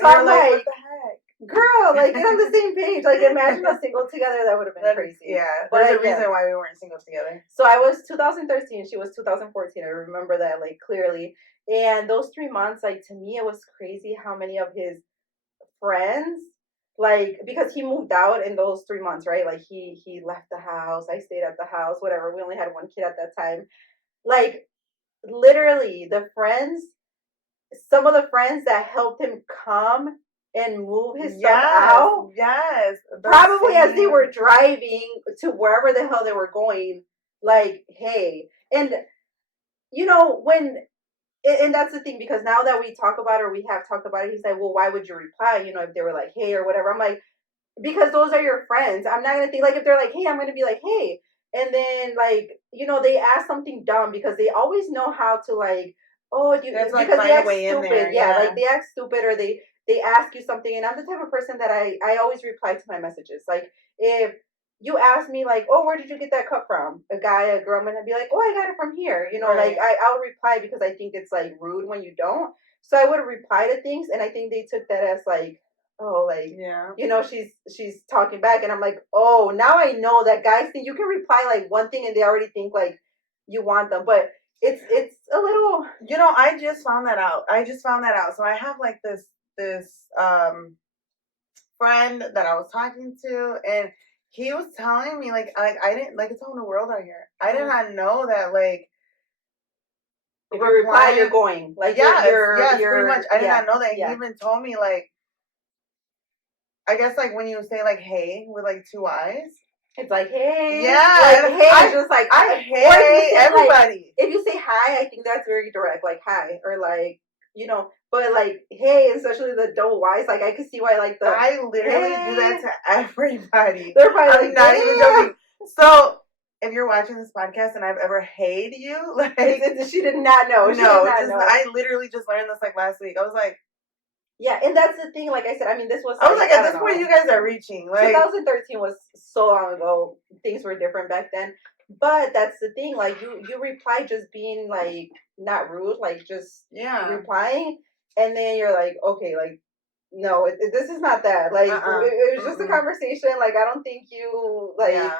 So I'm like, what the heck? Girl, like, get on the same page. Like, imagine us single together. That would have been crazy. Yeah, but there's a reason why we weren't single together. So I was 2013. She was 2014. I remember that, like, clearly. And those 3 months, like, to me, it was crazy how many of his friends, like, because he moved out in those 3 months, right? Like, he left the house. I stayed at the house, whatever. We only had one kid at that time. Like, literally, some of the friends that helped him come and move his stuff out. Yes. Probably as they were driving to wherever the hell they were going, like, hey. And, you know, and that's the thing, because now that we talk about it, or we have talked about it, he's like, well, why would you reply? You know, if they were like, hey, or whatever. I'm like, because those are your friends. I'm not going to think, like, if they're like, hey, I'm going to be like, hey. And then, like, you know, they ask something dumb because they always know how to, like, oh, because like they act stupid. There, yeah, like they act stupid, or they ask you something. And I'm the type of person that I always reply to my messages. Like, if you ask me, like, oh, where did you get that cup from? A guy, a girl, I'm gonna be like, oh, I got it from here. You know, right. like, I'll reply because I think it's, like, rude when you don't. So I would reply to things, and I think they took that as, like, oh, like, yeah, you know, she's talking back. And I'm like, oh, now I know that guys think you can reply, like, one thing and they already think, like, you want them. But it's a little, you know, I just found that out. So I have, like, this friend that I was talking to, and he was telling me, like I didn't, like, it's all in the world out here. I did not know that, like, if you reply, you're going, like, yes, you're pretty much. I did not know that. He even told me, like, I guess, like, when you say, like, hey with, like, 2 eyes, it's like, hey, yeah, like, hey, just like, I hate everybody. Like, if you say hi, I think that's very direct, like, hi, or, like, you know. But, like, hey, especially the double Y's, like, I can see why, like, I literally do that to everybody. They're probably I'm not even joking. So, if you're watching this podcast and I've ever hated you, like, she did not know. I literally just learned this, like, last week. I was like, yeah, and that's the thing. Like I said, I mean, this was, I was like, at this point, you guys are reaching. Like, 2013 was so long ago. Things were different back then. But that's the thing. Like, you reply just being, like, not rude, like, just replying, and then you're like, okay, like, no, this is not that. Like, it was just a conversation. Like, I don't think you, like,